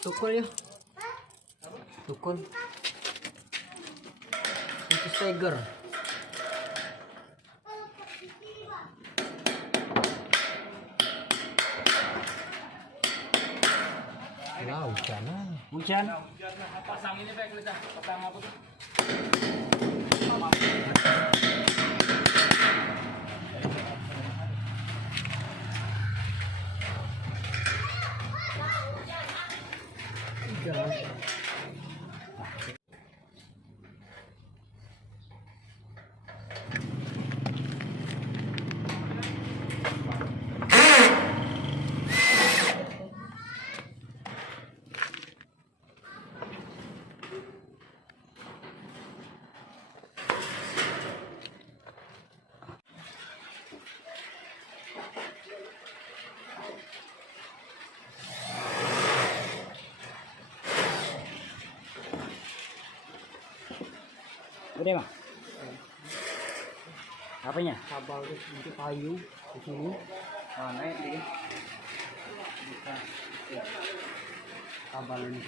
Tukul ya. Tukul. Itu Tiger. Nah, hujan lah. Hujan. Pasang ini Pak, kita pasang apa tuh? Jangan. Udah, Bang. Apanya? Kabel itu kayu di sini. Oh, naik dikit. Kabel ini.